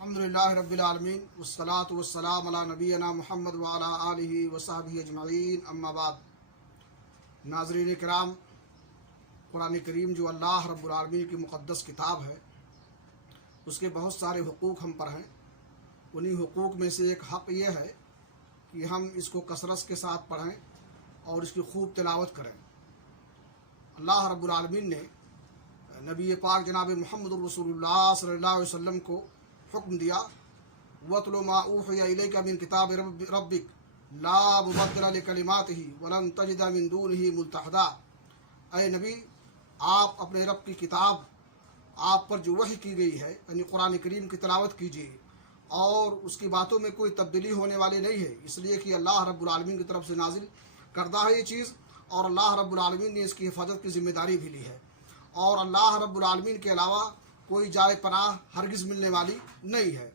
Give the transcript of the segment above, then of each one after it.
الحمدللہ رب العالمین والصلاة والسلام علی نبینا محمد وعلی آلہ وصحبہ اجمعین اما بعد۔ ناظرین کرام، قرآن کریم جو اللہ رب العالمین کی مقدس کتاب ہے، اس کے بہت سارے حقوق ہم پر ہیں۔ انہی حقوق میں سے ایک حق یہ ہے کہ ہم اس کو کثرت کے ساتھ پڑھیں اور اس کی خوب تلاوت کریں۔ اللہ رب العالمین نے نبی پاک جناب محمد رسول اللہ صلی اللہ علیہ وسلم کو حکم دیا، وَاتْلُ مَا أُوحِيَ إِلَيْكَ مِن كِتَابِ رَبِّكَ لَا مُبَدِّلَ لِكَلِمَاتِهِ وَلَن تَجِدَ مِن دُونِهِ مُلْتَحِدًا۔ اے نبی، آپ اپنے رب کی کتاب آپ پر جو وحی کی گئی ہے یعنی قرآن کریم کی تلاوت کیجیے، اور اس کی باتوں میں کوئی تبدیلی ہونے والی نہیں ہے، اس لیے کہ اللہ رب العالمین کی طرف سے نازل کردہ ہے یہ چیز، اور اللہ رب العالمین نے اس کی حفاظت کی ذمہ داری بھی لی ہے، اور اللہ رب العالمین کے علاوہ کوئی جائے پناہ ہرگز ملنے والی نہیں ہے۔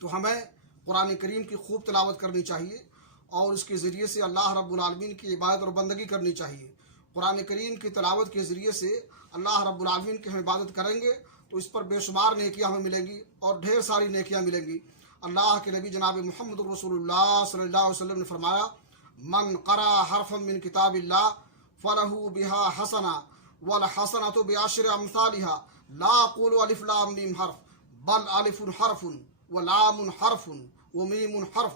تو ہمیں قرآن کریم کی خوب تلاوت کرنی چاہیے اور اس کے ذریعے سے اللہ رب العالمین کی عبادت اور بندگی کرنی چاہیے۔ قرآن کریم کی تلاوت کے ذریعے سے اللہ رب العالمین کی ہم عبادت کریں گے تو اس پر بے شمار نیکیاں ہمیں ملیں گی اور ڈھیر ساری نیکیاں ملیں گی۔ اللہ کے نبی جناب محمد رسول اللہ صلی اللہ علیہ وسلم نے فرمایا، من قرأ حرفا من کتاب اللہ فلہ بہا حسنہ والحسنۃ بعشر امثالها لا اقول الف لام میم حرف بل الف حرف ولام حرف ومیم حرف،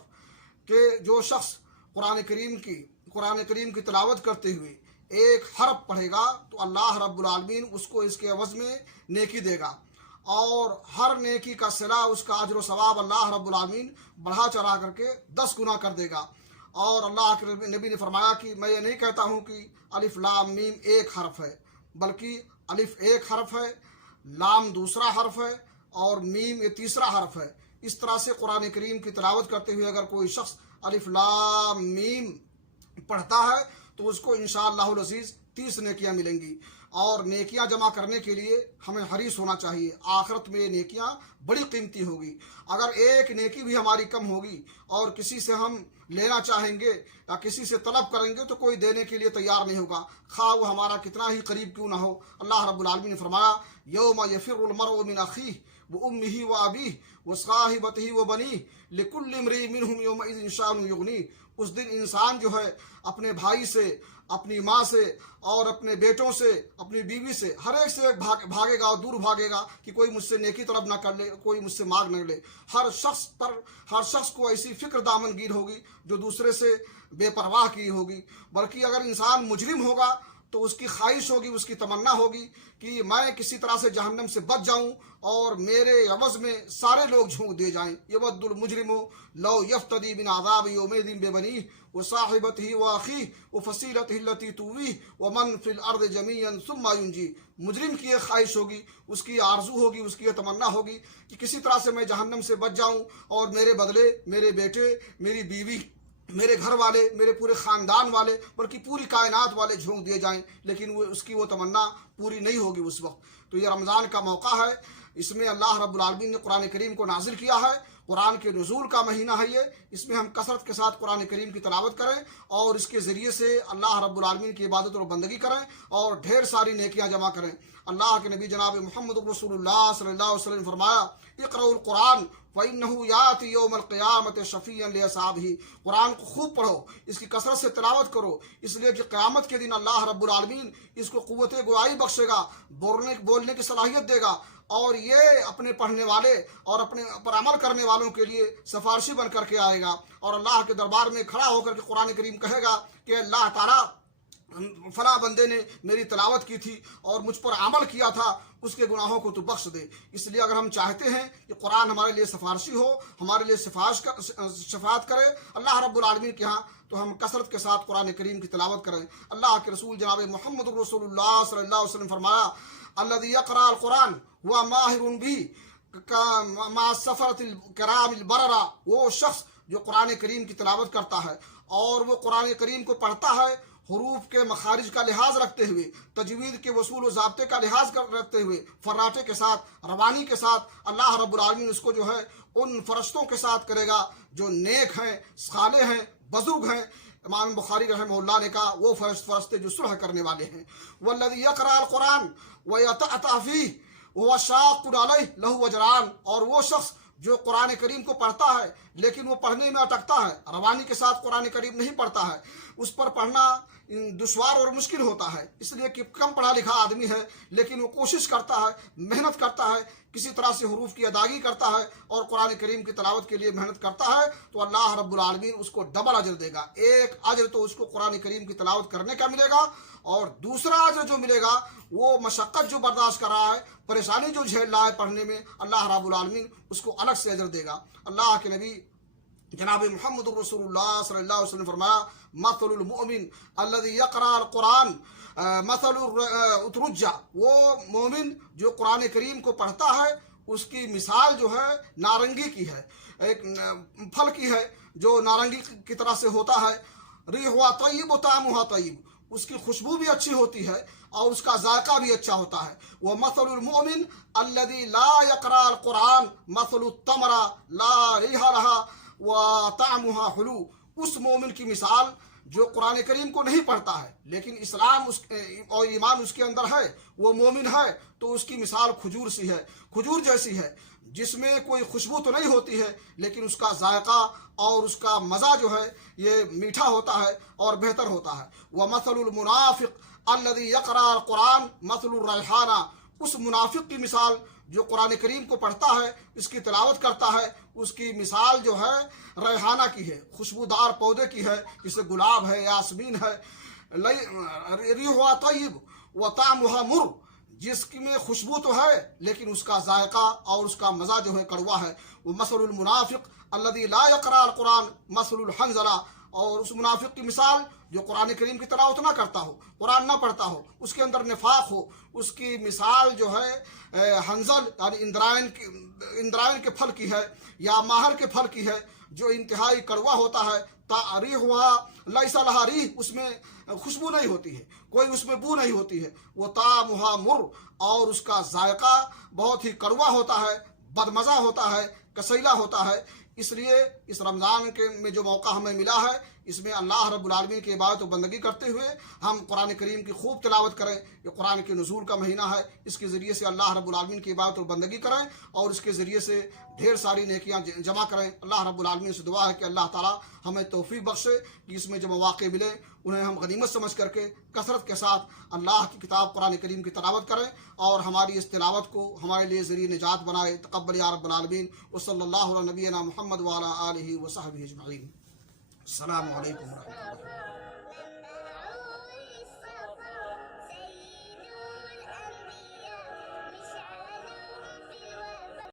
کہ جو شخص قرآن کریم کی تلاوت کرتے ہوئے ایک حرف پڑھے گا تو اللہ رب العالمین اس کو اس کے عوض میں نیکی دے گا، اور ہر نیکی کا صلہ اس کا اجر و ثواب اللہ رب العالمین بڑھا چڑھا کر کے 10 گنا کر دے گا۔ اور اللہ کے نبی نے فرمایا کہ میں یہ نہیں کہتا ہوں کہ الف لام میم ایک حرف ہے، بلکہ الف ایک حرف ہے، لام دوسرا حرف ہے اور میم یہ تیسرا حرف ہے۔ اس طرح سے قرآن کریم کی تلاوت کرتے ہوئے اگر کوئی شخص الف لام میم پڑھتا ہے تو اس کو انشاءاللہ العزیز 30 نیکیاں ملیں گی، اور نیکیاں جمع کرنے کے لیے ہمیں حریص ہونا چاہیے۔ آخرت میں یہ نیکیاں بڑی قیمتی ہوگی۔ اگر ایک نیکی بھی ہماری کم ہوگی اور کسی سے ہم لینا چاہیں گے یا کسی سے طلب کریں گے تو کوئی دینے کے لیے تیار نہیں ہوگا، خواہ وہ ہمارا کتنا ہی قریب کیوں نہ ہو۔ اللہ رب العالمین نے فرمایا، یوم یفر المرء من اخیہ وامہ وابیہ وصاحبتہ وبنیہ لکل امرئ منہم یومئذ شأن یغنیہ۔ اس دن انسان جو ہے اپنے بھائی سے، اپنی ماں سے اور اپنے بیٹوں سے، اپنی بیوی سے، ہر ایک سے بھاگے گا اور دور بھاگے گا کہ کوئی مجھ سے نیکی طلب نہ کر لے، کوئی مجھ سے مانگ نہ لے۔ ہر شخص کو ایسی فکر دامن گیر ہوگی جو دوسرے سے بے پرواہ کی ہوگی۔ بلکہ اگر انسان مجرم ہوگا تو اس کی خواہش ہوگی، اس کی تمنا ہوگی کہ میں کسی طرح سے جہنم سے بچ جاؤں اور میرے عوض میں سارے لوگ جھونک دیے جائیں۔ یود المجرم لو یفتدی من عذاب یومئذ ببنیہ وصاحبتہ واخیہ وفصیلتہ التی تؤویہ ومن فی الارض جمیعا ثم ینجیہ۔ مجرم کی یہ خواہش ہوگی، اس کی آرزو ہوگی، اس کی یہ تمنا ہوگی کہ کسی طرح سے میں جہنم سے بچ جاؤں اور میرے بدلے میرے بیٹے، میری بیوی، میرے گھر والے، میرے پورے خاندان والے، بلکہ پوری کائنات والے جھونک دیے جائیں، لیکن اس کی وہ تمنا پوری نہیں ہوگی اس وقت۔ تو یہ رمضان کا موقع ہے، اس میں اللہ رب العالمین نے قرآن کریم کو نازل کیا ہے، قرآن کے نزول کا مہینہ ہے یہ، اس میں ہم کثرت کے ساتھ قرآن کریم کی تلاوت کریں اور اس کے ذریعے سے اللہ رب العالمین کی عبادت اور بندگی کریں اور ڈھیر ساری نیکیاں جمع کریں۔ اللہ کے نبی جناب محمد رسول اللہ صلی اللہ علیہ وسلم نے فرمایا، اقرؤوا القرآن فإنہ یأتی یوم القیامۃ شفیعا لأصحابہ۔ قرآن کو خوب پڑھو، اس کی کثرت سے تلاوت کرو، اس لیے کہ قیامت کے دن اللہ رب العالمین اس کو قوت گویائی بخشے گا، بولنے کی صلاحیت دے گا، اور یہ اپنے پڑھنے والے اور اپنے پر عمل کرنے والوں کے لیے سفارشی بن کر کے آئے گا، اور اللہ کے دربار میں کھڑا ہو کر کے قرآن کریم کہے گا کہ اللہ تعالیٰ فلاں بندے نے میری تلاوت کی تھی اور مجھ پر عمل کیا تھا، اس کے گناہوں کو تو بخش دے۔ اس لیے اگر ہم چاہتے ہیں کہ قرآن ہمارے لیے سفارشی ہو، ہمارے لیے شفاعت کرے اللہ رب العالمین کے ہاں، تو ہم کثرت کے ساتھ قرآن کریم کی تلاوت کریں۔ اللہ کے رسول جناب محمد رسول اللہ صلی اللہ علیہ وسلم فرمایا، الذی یقرأ القرآن ہوا ماہر بہ مع السفرۃ الکرام البررہ۔ وہ شخص جو قرآن کریم کی تلاوت کرتا ہے اور وہ قرآن کریم کو پڑھتا ہے حروف کے مخارج کا لحاظ رکھتے ہوئے، تجوید کے اصول و ضابطے کا لحاظ رکھتے ہوئے، فراٹے کے ساتھ، روانی کے ساتھ، اللہ رب العالمین اس کو جو ہے ان فرشتوں کے ساتھ کرے گا جو نیک ہیں، صالح ہیں، بزرگ ہیں۔ امام بخاری رحمہ اللہ نے کہا وہ فرشتے جو صلح کرنے والے ہیں۔ والذی یقرأ القرآن ویتأتأ فیہ وهو شاق علیہ لہ اجران۔ اور وہ شخص جو قرآن کریم کو پڑھتا ہے لیکن وہ پڑھنے میں اٹکتا ہے، روانی کے ساتھ قرآن کریم نہیں پڑھتا ہے، اس پر پڑھنا دشوار اور مشکل ہوتا ہے، اس لیے کہ کم پڑھا لکھا آدمی ہے لیکن وہ کوشش کرتا ہے، محنت کرتا ہے، کسی طرح سے حروف کی ادائیگی کرتا ہے اور قرآن کریم کی تلاوت کے لیے محنت کرتا ہے، تو اللہ رب العالمین اس کو ڈبل اجر دے گا۔ ایک اجر تو اس کو قرآن کریم کی تلاوت کرنے کا ملے گا، اور دوسرا اجر جو ملے گا وہ مشقت جو برداشت کر رہا ہے، پریشانی جو جھیل رہا ہے پڑھنے میں، اللہ رب العالمین اس کو الگ سے اجر دے گا۔ اللہ کے نبی جناب محمد رسول اللہ صلی اللہ علیہ وسلم نے فرمایا، مثل المؤمن الذي يقرأ القرآن مثل اترجا، وہ مومن جو قرآن کریم کو پڑھتا ہے اس کی مثال جو ہے نارنگی کی ہے، ایک پھل کی ہے جو نارنگی کی طرح سے ہوتا ہے، ریحها طیب وطعمها طیب، اس کی خوشبو بھی اچھی ہوتی ہے اور اس کا ذائقہ بھی اچھا ہوتا ہے۔ ومثل المؤمن الذي لا يقرأ القرآن مثل التمرة لا ريح لها وطعمها حلو، اس مومن کی مثال جو قرآن کریم کو نہیں پڑھتا ہے لیکن اسلام اور ایمان اس کے اندر ہے، وہ مومن ہے، تو اس کی مثال کھجور سی ہے، کھجور جیسی ہے، جس میں کوئی خوشبو تو نہیں ہوتی ہے لیکن اس کا ذائقہ اور اس کا مزہ جو ہے یہ میٹھا ہوتا ہے اور بہتر ہوتا ہے۔ ومثل المنافق الذي يقرأ القرآن مثل الريحانة، اس منافق کی مثال جو قرآن کریم کو پڑھتا ہے، اس کی تلاوت کرتا ہے، اس کی مثال جو ہے ریحانہ کی ہے، خوشبودار پودے کی ہے، جیسے گلاب ہے، یاسمین ہے، ریحها طیب وطعمها مر، جس میں خوشبو تو ہے لیکن اس کا ذائقہ اور اس کا مزہ جو ہے کڑوا ہے۔ وہ مثل المنافق الذي لا يقرأ القرآن مثل الحنظلہ، اور اس منافق کی مثال جو قرآن کریم کی تلاوت نہ کرتا ہو، قرآن نہ پڑھتا ہو، اس کے اندر نفاق ہو، اس کی مثال جو ہے حنظل یعنی اندرائن کے پھل کی ہے یا ماہر کے پھل کی ہے جو انتہائی کڑوا ہوتا ہے۔ ریحها لیس لها ریح، اس میں خوشبو نہیں ہوتی ہے، کوئی اس میں بو نہیں ہوتی ہے۔ وہ طعمها مر، اور اس کا ذائقہ بہت ہی کڑوا ہوتا ہے، بدمزہ ہوتا ہے، کسیلا ہوتا ہے۔ اس لیے اس رمضان کے میں جو موقع ہمیں ملا ہے، اس میں اللہ رب العالمین کی عبادت و بندگی کرتے ہوئے ہم قرآن کریم کی خوب تلاوت کریں۔ یہ قرآن کے نزول کا مہینہ ہے، اس کے ذریعے سے اللہ رب العالمین کی عبادت و بندگی کریں اور اس کے ذریعے سے ڈھیر ساری نیکیاں جمع کریں۔ اللہ رب العالمین سے دعا ہے کہ اللہ تعالی ہمیں توفیق بخشے کہ اس میں جو مواقع ملیں انہیں ہم غنیمت سمجھ کر کے کثرت کے ساتھ اللہ کی کتاب قرآن کریم کی تلاوت کریں، اور ہماری اس تلاوت کو ہمارے لیے ذریعہ نجات بنائے۔ تقبل یا رب العالمین، وصلی اللہ علی نبینا محمد وعلی آلہ وصحبہ اجمعین۔ السلام علیکم ورحمۃ اللہ۔